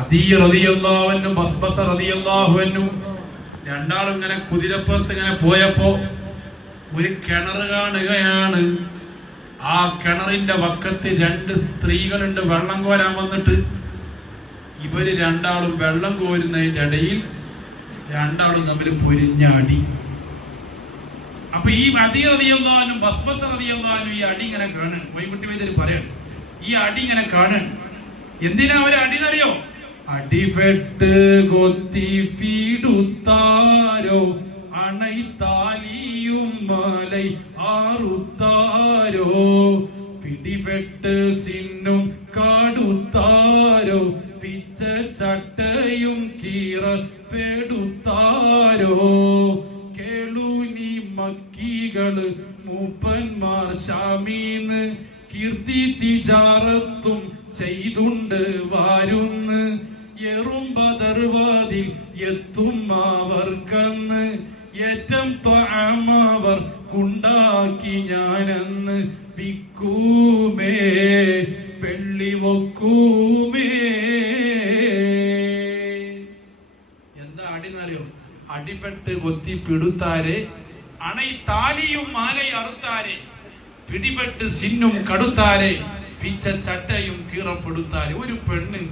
അദീ റളിയല്ലാഹു അൻഹു ബസ്ബസ റളിയല്ലാഹു അൻഹു രണ്ടാളും ഇങ്ങനെ കുതിരപ്പുറത്ത് ഇങ്ങനെ പോയപ്പോ ഒരു കിണർ കാണുകയാണ്. ആ കിണറിന്റെ വക്കത്ത് രണ്ട് സ്ത്രീകളുണ്ട് വെള്ളം കോരാൻ വന്നിട്ട്. ഇവര് രണ്ടാളും വെള്ളം കോരുന്നതിന്റെ ഇടയിൽ രണ്ടാളും തമ്മിൽ പൊരിഞ്ഞാടി. അപ്പൊ ഈ അദീ റളിയല്ലാഹു അൻഹു ബസ്ബസ റളിയല്ലാഹു അൻഹു ഈ അടി ഇങ്ങനെ കാണും. വൈകുട്ടി വൈദ്യര് പറയാണ്, ഈ അടി ഇങ്ങനെ കാണും. എന്തിനാ അവര് അടിന്നറിയോ? അടിവെട്ട് കൊത്തി ഫീടുത്താരോ അണൈത്താലിയും മലൈ ആറുത്താരോ പിടിവെട്ട് സിന്നും കാടുത്താരോ പിച്ച ചട്ടയും കീറ ഫെടുത്താരോ കേളുനി മക്കികള് മൂപ്പന്മാർ ഷാമീന്ന് കീർത്തി തിജാറത്തും ചെയ്തുണ്ട് വാരുന്ന് എറുമ്പതർവാതിൽ എത്തും അവർക്കന്ന് ഏറ്റം ത്വഅമവർ കുണ്ടാക്കി ഞാനന്ന് വിക്കൂമേ പെള്ളി വക്കൂമേ. എന്താ അടിന്നറിയോ? അടിപെട്ട് കൊത്തി പിടുത്താരെ അണൈ താലിയും മാലൈ അറുത്താരെ പിടിപെട്ട് സിന്നും കടുത്താരെ പിച്ച ചട്ടയും കീറപ്പെടുത്താരെ. ഒരു പെണ്ണ്